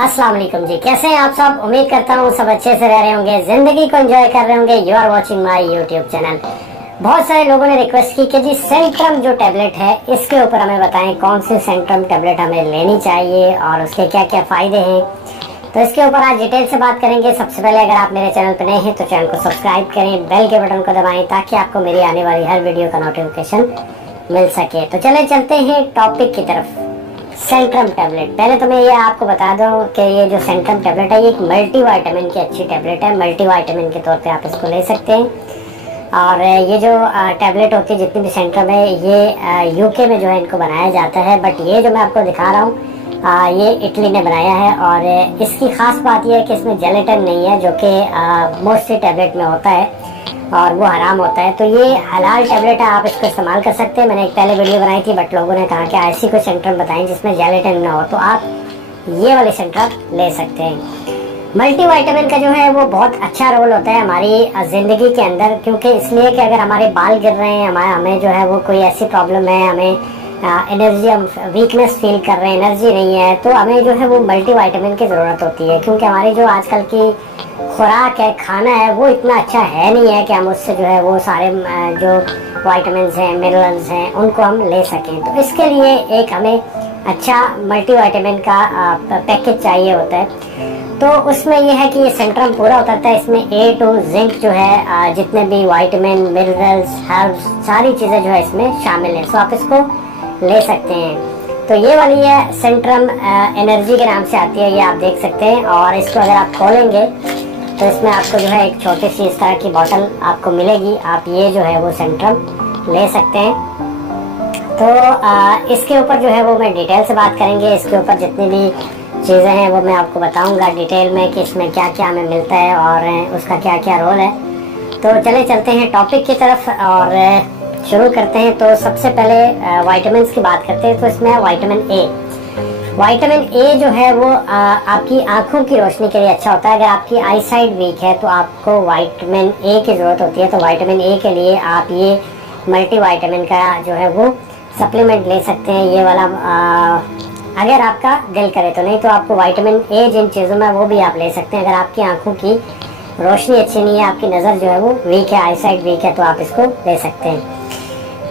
अस्सलाम वालेकुम जी, कैसे हैं आप सब। उम्मीद करता हूँ सब अच्छे से रह रहे होंगे, जिंदगी को एंजॉय कर रहे होंगे। You are watching my YouTube channel. बहुत सारे लोगों ने रिक्वेस्ट की कि जी सेंट्रम जो टैबलेट है इसके ऊपर हमें बताएं कौन सी सेंट्रम टैबलेट हमें लेनी चाहिए और उसके क्या क्या फायदे हैं। तो इसके ऊपर आज डिटेल से बात करेंगे। सबसे पहले अगर आप मेरे चैनल पर नए हैं तो चैनल को सब्सक्राइब करें, बेल के बटन को दबाएं ताकि आपको मेरी आने वाली हर वीडियो का नोटिफिकेशन मिल सके। तो चले चलते हैं टॉपिक की तरफ। सेंट्रम टैबलेट, पहले तो मैं ये आपको बता दूं कि ये जो सेंट्रम टैबलेट है ये एक मल्टीविटामिन की अच्छी टैबलेट है। मल्टीविटामिन के तौर पे आप इसको ले सकते हैं। और ये जो टैबलेट होती है जितनी भी सेंट्रम है ये यूके में जो है इनको बनाया जाता है। बट ये जो मैं आपको दिखा रहा हूँ ये इटली ने बनाया है। और इसकी खास बात यह है कि इसमें जेलेटिन नहीं है जो कि मोस्टली टैबलेट में होता है और वो हराम होता है। तो ये हलाल टैबलेट है, आप इसको इस्तेमाल कर सकते हैं। मैंने एक पहले वीडियो बनाई थी बट लोगों ने कहा कि ऐसी कोई सेंट्रम बताएं जिसमें जेलेटिन ना हो, तो आप ये वाली सेंट्रम ले सकते हैं। मल्टीविटामिन का जो है वो बहुत अच्छा रोल होता है हमारी ज़िंदगी के अंदर, क्योंकि इसलिए कि अगर हमारे बाल गिर रहे हैं, हमें जो है वो कोई ऐसी प्रॉब्लम है, हमें एनर्जी, हम वीकनेस फील कर रहे हैं, एनर्जी नहीं है, तो हमें जो है वो मल्टीविटामिन की ज़रूरत होती है। क्योंकि हमारी जो आजकल की खुराक है, खाना है, वो इतना अच्छा है नहीं है कि हम उससे जो है वो सारे जो वाइटामिन हैं, मिनरल्स हैं, उनको हम ले सकें। तो इसके लिए एक हमें अच्छा मल्टीविटामिन का पैकेज चाहिए होता है। तो उसमें यह है कि ये सेंट्रम पूरा उतरता है। इसमें ए टू जिंक जो है जितने भी वाइटामिन, मिनरल्स, हर्ब्स, सारी चीज़ें जो है इसमें शामिल हैं। सो आप इसको ले सकते हैं। तो ये वाली है सेंट्रम, एनर्जी के नाम से आती है, ये आप देख सकते हैं। और इसको अगर आप खोलेंगे तो इसमें आपको जो है एक छोटी सी इस तरह की बोतल आपको मिलेगी। आप ये जो है वो सेंट्रम ले सकते हैं। तो इसके ऊपर जो है वो मैं डिटेल से बात करेंगे। इसके ऊपर जितनी भी चीज़ें हैं वो मैं आपको बताऊंगा डिटेल में कि इसमें क्या क्या हमें मिलता है और उसका क्या क्या रोल है। तो चले चलते हैं टॉपिक की तरफ और शुरू करते हैं। तो सबसे पहले वाइटामिन की बात करते हैं। तो इसमें है वाइटामिन ए। वाइटामिन ए जो है वो आपकी आंखों की रोशनी के लिए अच्छा होता है। अगर आपकी आई साइट वीक है तो आपको वाइटामिन ए की ज़रूरत होती है। तो वाइटामिन ए के लिए आप ये मल्टीविटामिन का जो है वो सप्लीमेंट ले सकते हैं, ये वाला अगर आपका दिल करे तो। नहीं तो आपको वाइटामिन ए जिन चीज़ों में वो भी आप ले सकते हैं। अगर आपकी आंखों की रोशनी अच्छी नहीं है, आपकी नज़र जो है वो वीक है, आई साइट वीक है, तो आप इसको ले सकते हैं।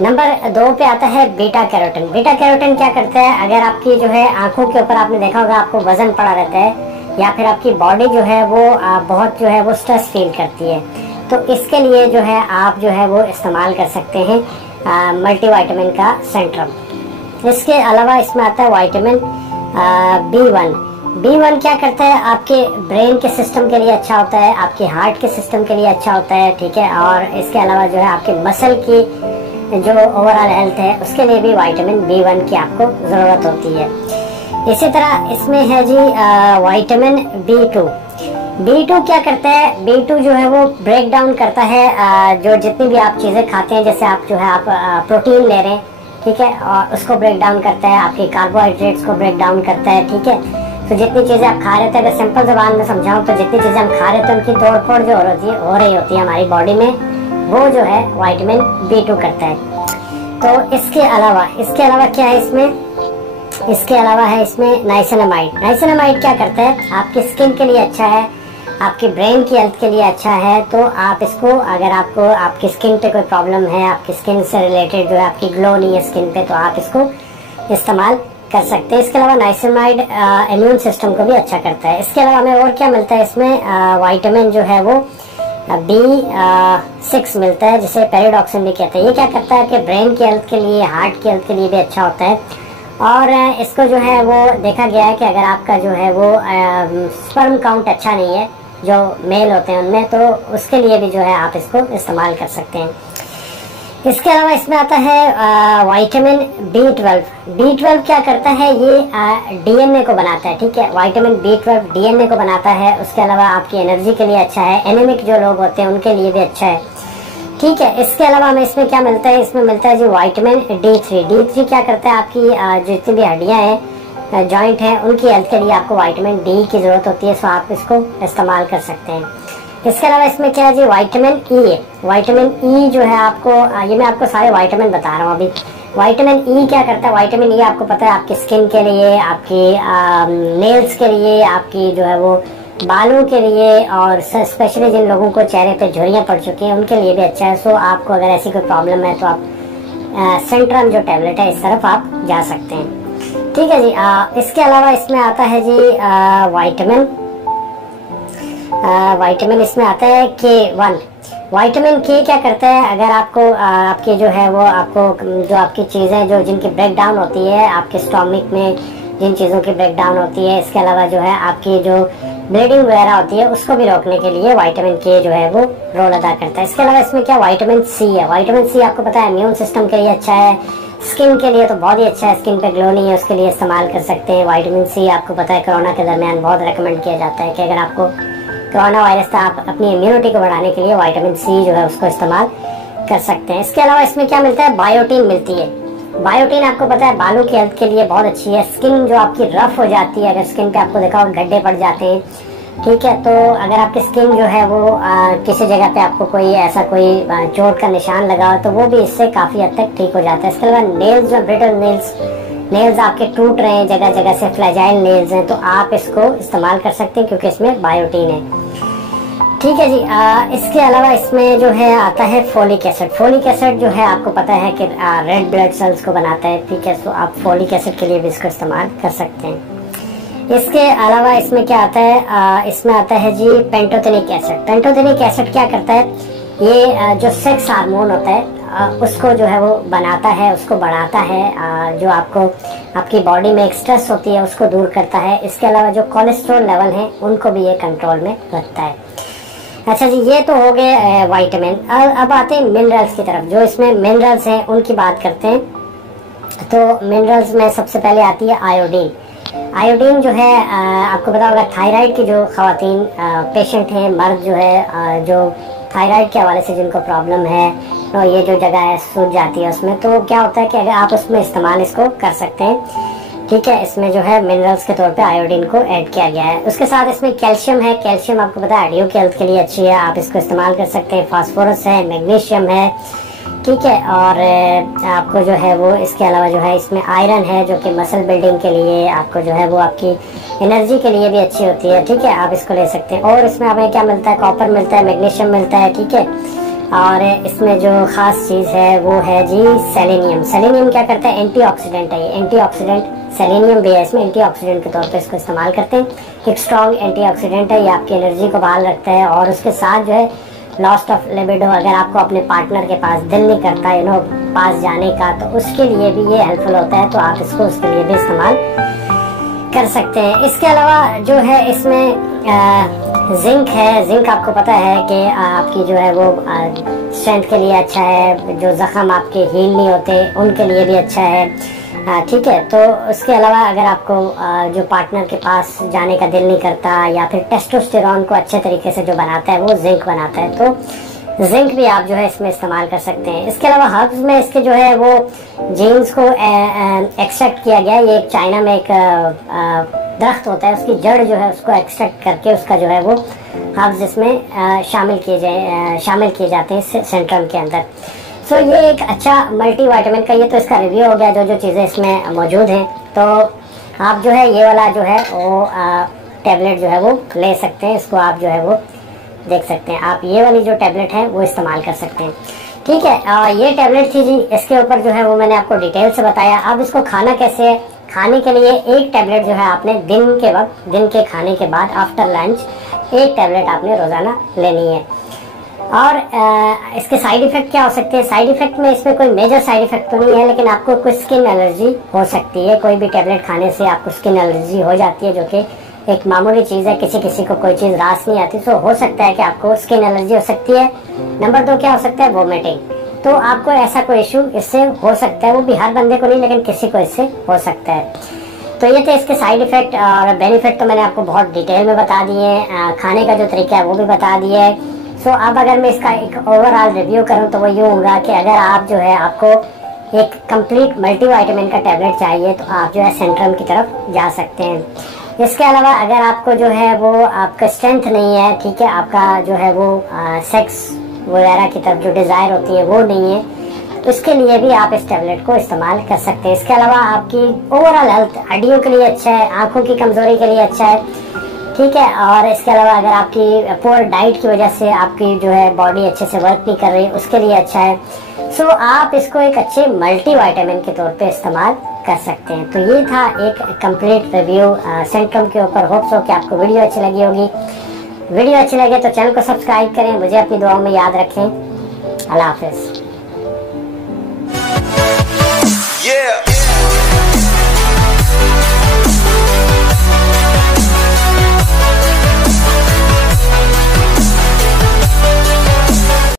नंबर 2 पे आता है बीटा कैरोटीन। बीटा कैरोटीन क्या करता है, अगर आपकी जो है आंखों के ऊपर आपने देखा होगा आपको वजन पड़ा रहता है या फिर आपकी बॉडी जो है वो बहुत जो है वो स्ट्रेस फील करती है, तो इसके लिए जो है आप जो है वो इस्तेमाल कर सकते हैं मल्टीविटामिन का सेंट्रम। इसके अलावा इसमें आता है वाइटामिन B1। B1 क्या करता है, आपके ब्रेन के सिस्टम के लिए अच्छा होता है, आपके हार्ट के सिस्टम के लिए अच्छा होता है, ठीक है। और इसके अलावा जो है आपके मसल की जो ओवरऑल हेल्थ है उसके लिए भी वाइटामिन B1 की आपको ज़रूरत होती है। इसी तरह इसमें है जी वाइटामिन B2। B2 क्या करता है, B2 जो है वो ब्रेक डाउन करता है जो जितनी भी आप चीज़ें खाते हैं, जैसे आप जो है आप प्रोटीन ले रहे हैं, ठीक है, और उसको ब्रेक डाउन करता है, आपके कार्बोहाइड्रेट्स को ब्रेक डाउन करता है, ठीक है। तो जितनी चीज़ें आप खा रहे थे, अगर सिंपल ज़बान में समझाऊँ तो जितनी चीज़ें हम खा रहे थे उनकी तोड़ फोड़ जो हो रही होती है हमारी बॉडी में, वो जो है वाइटामिन B2 करता है। तो इसके अलावा क्या है इसमें, इसके अलावा है इसमें नाइसिनामाइड। नाइसिनामाइड क्या करता है, आपकी स्किन के लिए अच्छा है, आपकी ब्रेन की हेल्थ के लिए अच्छा है। तो आप इसको, अगर आपको आपकी स्किन पे कोई प्रॉब्लम है, आपकी स्किन से रिलेटेड जो है आपकी ग्लो नहीं है स्किन पे, तो आप इसको इस्तेमाल कर सकते हैं। इसके अलावा नाइसिनामाइड इम्यून सिस्टम को भी अच्छा करता है। इसके अलावा हमें और क्या मिलता है इसमें, वाइटामिन जो है वो B6 मिलता है, जिसे पेरिडॉक्सिन भी कहते हैं। ये क्या करता है कि ब्रेन की हेल्थ के लिए, हार्ट की हेल्थ के लिए भी अच्छा होता है। और इसको जो है वो देखा गया है कि अगर आपका जो है वो स्पर्म काउंट अच्छा नहीं है जो मेल होते हैं उनमें, तो उसके लिए भी जो है आप इसको इस्तेमाल कर सकते हैं। इसके अलावा इसमें आता है वाइटामिन B12। B12 क्या करता है, ये DNA को बनाता है, ठीक है। वाइटामिन B12 DNA को बनाता है। उसके अलावा आपकी एनर्जी के लिए अच्छा है, एनीमिक जो लोग होते हैं उनके लिए भी अच्छा है, ठीक है। इसके अलावा हमें इसमें क्या मिलता है, इसमें मिलता है जो वाइटामिन D3। D3 क्या करता है, आपकी जितनी भी हड्डियाँ हैं, जॉइंट हैं, उनकी हेल्थ के लिए आपको वाइटामिन D की ज़रूरत होती है। सो आप इसको इस्तेमाल कर सकते हैं। इसके अलावा इसमें क्या है जी, वाइटामिन E है। वाइटामिन E जो है आपको, ये मैं आपको सारे वाइटामिन बता रहा हूँ अभी। विटामिन ई क्या करता है? विटामिन ई आपको पता है आपकी स्किन के लिए, आपकी नेल्स के लिए, आपकी जो है वो बालों के लिए, और स्पेशली जिन लोगों को चेहरे पे झुर्रियाँ पड़ चुकी हैं उनके लिए भी अच्छा है। सो आपको अगर ऐसी कोई प्रॉब्लम है तो आप सेंट्रम जो टैबलेट है इस तरफ आप जा सकते हैं। ठीक है जी। इसके अलावा इसमें आता है जी विटामिन इसमें आता है K1। विटामिन के क्या करता है? अगर आपको आपके जो है वो आपको जो आपकी चीज़ें जो जिनकी ब्रेक डाउन होती है आपके स्टोमिक में, जिन चीज़ों की ब्रेक डाउन होती है, इसके अलावा जो है आपकी जो ब्लीडिंग वगैरह होती है उसको भी रोकने के लिए विटामिन के जो है वो रोल अदा करता है। इसके अलावा इसमें क्या विटामिन सी है? विटामिन सी आपको पता है इम्यून सिस्टम के लिए अच्छा है, स्किन के लिए तो बहुत ही अच्छा है, स्किन पे ग्लो नहीं है उसके लिए इस्तेमाल कर सकते हैं। विटामिन सी आपको पता है कोरोना के दरमियान बहुत रेकमेंड किया जाता है कि अगर आपको कोरोना वायरस था, आप अपनी इम्यूनिटी को बढ़ाने के लिए विटामिन सी जो है उसको इस्तेमाल कर सकते हैं। इसके अलावा इसमें क्या मिलता है? बायोटीन मिलती है। बायोटीन आपको पता है बालों की हेल्थ के लिए बहुत अच्छी है। स्किन जो आपकी रफ हो जाती है, अगर स्किन पे आपको देखा हो गड्ढे पड़ जाते हैं, ठीक है, तो अगर आपकी स्किन जो है वो किसी जगह पे आपको कोई ऐसा कोई चोट का निशान लगा हो तो वो भी इससे काफ़ी हद तक ठीक हो जाता है। इसके अलावा नेल्स जो ब्रिटल नेल्स आपके टूट रहे हैं, जगह जगह से फ्लैजाइल नेल्स हैं, तो आप इसको इस्तेमाल कर सकते हैं क्योंकि इसमें बायोटीन है। ठीक है जी। इसके अलावा इसमें जो है आता है फोलिक एसिड। फोलिक एसिड जो है आपको पता है कि रेड ब्लड सेल्स को बनाता है, ठीक है, तो आप फोलिक एसिड के लिए भी इसको इस्तेमाल कर सकते हैं। इसके अलावा इसमें क्या आता है? इसमें आता है जी पेंटोथेनिक एसिड। पेंटोथेनिक एसिड क्या करता है? ये जो सेक्स हार्मोन होता है उसको जो है वो बनाता है, उसको बढ़ाता है, जो आपको आपकी बॉडी में एक स्ट्रेस होती है उसको दूर करता है। इसके अलावा जो कोलेस्ट्रॉल लेवल हैं उनको भी ये कंट्रोल में रखता है। अच्छा जी, ये तो हो गए विटामिन। अब आते हैं मिनरल्स की तरफ। जो इसमें मिनरल्स हैं उनकी बात करते हैं। तो मिनरल्स में सबसे पहले आती है आयोडीन। आयोडीन जो है आपको पता होगा थायराइड की जो खवातीन पेशेंट हैं, मर्द जो है जो थायराइड के हवाले से जिनको प्रॉब्लम है, तो ये जो जगह है सूज जाती है उसमें, तो क्या होता है कि अगर आप उसमें इस्तेमाल इसको कर सकते हैं। ठीक है, इसमें जो है मिनरल्स के तौर पे आयोडीन को ऐड किया गया है। उसके साथ इसमें कैल्शियम है। कैल्शियम आपको पता है हड्डियों की हेल्थ के लिए अच्छी है, आप इसको इस्तेमाल कर सकते हैं। फास्फोरस है, मैग्नीशियम है, ठीक है, और आपको जो है वो इसके अलावा जो है इसमें आयरन है जो कि मसल बिल्डिंग के लिए, आपको जो है वो आपकी एनर्जी के लिए भी अच्छी होती है। ठीक है, आप इसको ले सकते हैं। और इसमें हमें क्या मिलता है? कॉपर मिलता है, मैग्नीशियम मिलता है, ठीक है। और इसमें जो खास चीज़ है वो है जी सेलेनियम। सेलेनियम क्या करता है? एंटीऑक्सीडेंट है। ये एंटीऑक्सीडेंट सेलेनियम भी है, इसमें एंटीऑक्सीडेंट के तौर पे इसको इस्तेमाल करते हैं। एक स्ट्रॉन्ग एंटीऑक्सीडेंट है, ये आपकी एनर्जी को बहाल रखता है। और उसके साथ जो है लॉस्ट ऑफ लिबिडो, अगर आपको अपने पार्टनर के पास दिल नहीं करता पास जाने का, तो उसके लिए भी ये हेल्पफुल होता है, तो आप इसको उसके लिए भी इस्तेमाल कर सकते हैं। इसके अलावा जो है इसमें जिंक है। जिंक आपको पता है कि आपकी जो है वो स्ट्रेंथ के लिए अच्छा है, जो जख्म आपके हील नहीं होते उनके लिए भी अच्छा है, ठीक है। तो उसके अलावा अगर आपको जो पार्टनर के पास जाने का दिल नहीं करता, या फिर टेस्टोस्टेरोन को अच्छे तरीके से जो बनाता है वो जिंक बनाता है, तो जिंक भी आप जो है इसमें इस्तेमाल कर सकते हैं। इसके अलावा हर्ब्स में इसके जो है वो जीन्स को एक्सट्रैक्ट किया गया है। ये एक चाइना में एक दरख्त होता है, उसकी जड़ जो है उसको एक्सट्रैक्ट करके उसका जो है वो हर्ब्स इसमें शामिल किए जाते हैं सेंट्रम के अंदर। सो ये एक अच्छा मल्टी विटामिन का ये तो इसका रिव्यू हो गया, जो जो चीज़ें इसमें मौजूद हैं। तो आप जो है ये वाला जो है वो टैबलेट जो है वो ले सकते हैं, इसको आप जो है वो देख सकते हैं। आप ये वाली जो टैबलेट है वो इस्तेमाल कर सकते हैं, ठीक है। ये टैबलेट थी जी, इसके ऊपर जो है वो मैंने आपको डिटेल से बताया। अब इसको खाना कैसे है? खाने के लिए एक टैबलेट जो है आपने दिन के खाने के बाद आफ्टर लंच एक टैबलेट आपने रोज़ाना लेनी है। और इसके साइड इफेक्ट क्या हो सकते हैं? साइड इफेक्ट में इसमें कोई मेजर साइड इफेक्ट तो नहीं है, लेकिन आपको कुछ स्किन एलर्जी हो सकती है। कोई भी टैबलेट खाने से आपको स्किन एलर्जी हो जाती है, जो कि एक मामूली चीज़ है, किसी किसी को कोई चीज़ रास नहीं आती, तो हो सकता है कि आपको स्किन एलर्जी हो सकती है। नंबर 2 क्या हो सकता है? वोमिटिंग। तो आपको ऐसा कोई इशू इससे हो सकता है, वो भी हर बंदे को नहीं, लेकिन किसी को इससे हो सकता है। तो ये थे इसके साइड इफेक्ट और बेनिफिट, तो मैंने आपको बहुत डिटेल में बता दिए। खाने का जो तरीका है वो भी बता दिए। सो अब अगर मैं इसका एक ओवरऑल रिव्यू करूं तो वो यूँ होगा कि अगर आप जो है आपको एक कंप्लीट मल्टीविटामिन का टैबलेट चाहिए तो आप जो है सेंट्रम की तरफ जा सकते हैं। इसके अलावा अगर आपको जो है वो आपका स्ट्रेंथ नहीं है, ठीक है, आपका जो है वो सेक्स वगैरह की तरफ जो डिज़ायर होती है वो नहीं है, उसके लिए भी आप इस टेबलेट को इस्तेमाल कर सकते हैं। इसके अलावा आपकी ओवरऑल हेल्थ, हड्डियों के लिए अच्छा है, आंखों की कमजोरी के लिए अच्छा है, ठीक है। और इसके अलावा अगर आपकी पुअर डाइट की वजह से आपकी जो है बॉडी अच्छे से वर्क नहीं कर रही, उसके लिए अच्छा है। सो आप इसको एक अच्छे मल्टीविटामिन के तौर पे इस्तेमाल कर सकते हैं। तो ये था एक कंप्लीट रिव्यू सेंट्रम के ऊपर। होप सो कि आपको वीडियो अच्छी लगी होगी। वीडियो अच्छी लगे तो चैनल को सब्सक्राइब करें, मुझे अपनी दुआओं में याद रखें। अल्लाह हाफिज।